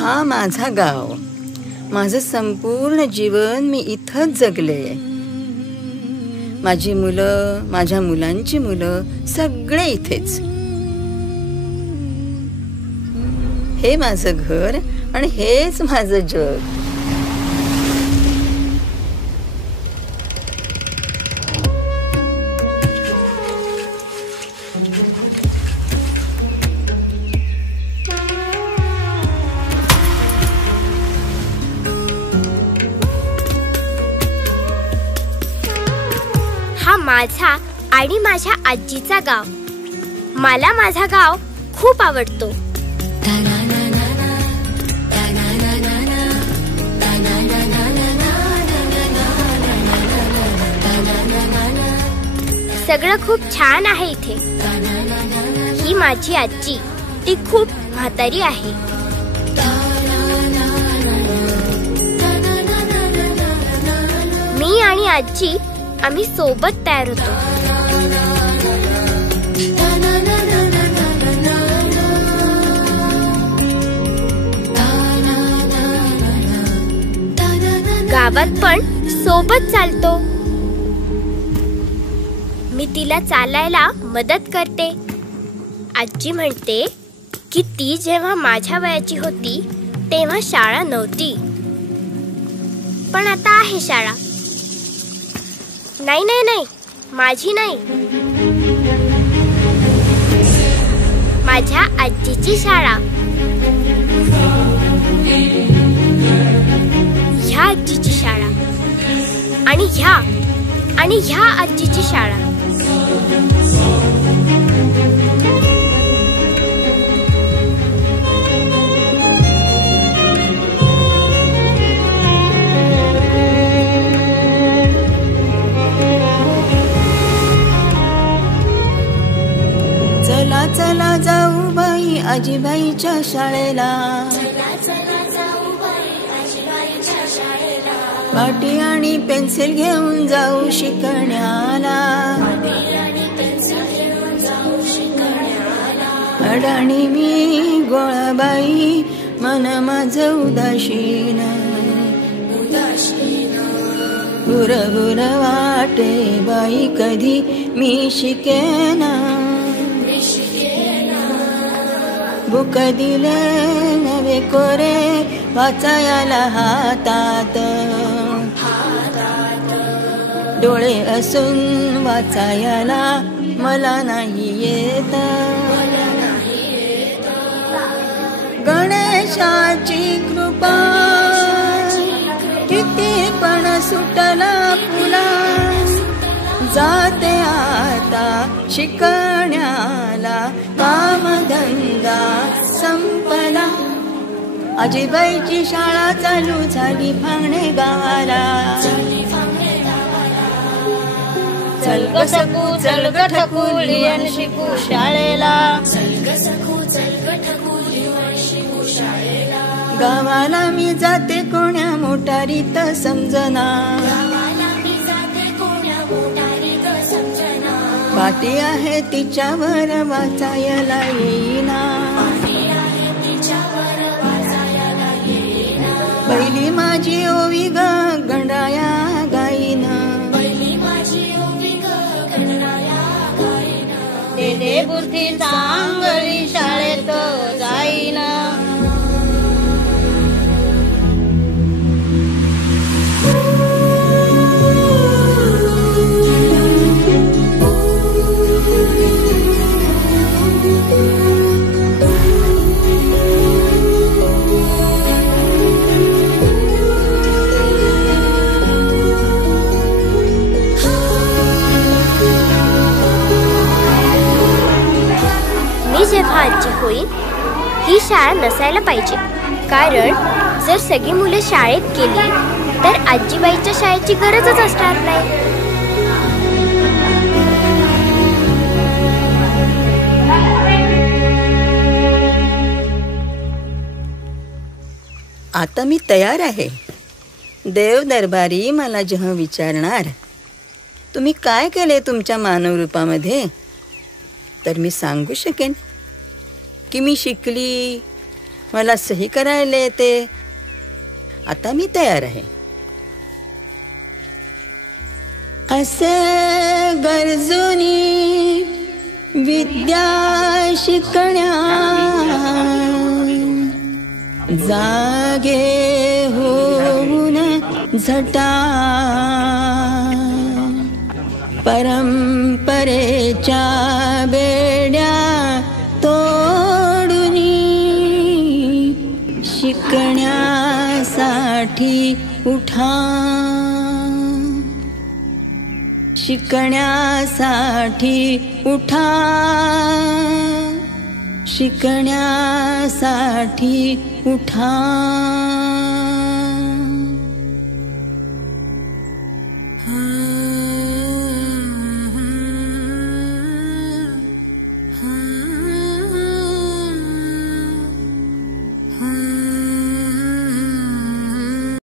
हा माझा गाव, माझं संपूर्ण जीवन मी इथंच जगले. माझी मुलं, माझ्या मुलांची मुलं सगळे इथेच. हे माझं घर आणि हेच माझं जग. हा माझा आणि माझ्या आजीचा गाव. मला माझा गाव खूप आवडतो. सगळं खूप छान आहे इथे. ही माझी आजी, ती खूप म्हातारी आहे. मी आणि आजी आम्ही सोबत तयार होतो. गावात पण सोबत चालतो. मी तिला चालायला मदत करते. आजी म्हणते की ती जेव्हा माझ्या वयाची होती तेव्हा शाळा नव्हती, पण आता आहे शाळा. नाही नाही नाही, माझी नाही, माझ्या आजीची शाळा. ह्या आजीची शाळा आणि ह्या आजीची शाळा. चला चला जाऊ बाई आजीबाईच्या शाळेला. पाटी आणि पेन्सिल घेऊन जाऊ शिकण्याला. अडाणी मी गोळाबाई, मन माझं उदासीन. हुरहुर वाटे बाई कधी मी शिकेना. बुक दिले नवे कोरे वाचायला हातात. डोळे असून वाचायला मला नाही येत. गणेशाची कृपा किती पण सुटला पुला. जाते आता शिकण्याला, कामधंदा संपला. आजीबाईची शाळा चालू झाली फांगणे गावाला. चल ग सकू चल ग ठकू लिहून शिकू शाळेला. गावाला मी जाते कोण्या मोटारीत समजना. पाटी आहे तिच्यावर वाचायला येईना. पहिली माझी ओवी ग गंडाया गाईन. दे बुद्धी चांगली शाळेत जाईन. जेव्हा आजी होईल ही शाळा नसायला पाहिजे, कारण जर सगळी मुलं शाळेत गेली तर आजीबाईच्या शाळेची गरजच असणार नाही. आता मी तयार आहे. देव दरबारी मला जेव्हा विचारणार तुम्ही काय केले तुमच्या मानव रूपामध्ये, तर मी सांगू शकेन की मी शिकली, मला सही करायला येते. आता मी तयार आहे. असे गरजुनी विद्या शिकण्या जागे होऊन झटा परंपरेच्या बेड्या तोडुनी शिकण्यासाठी उठा शिकण्यासाठी उठा शिकण्यासाठी उठा.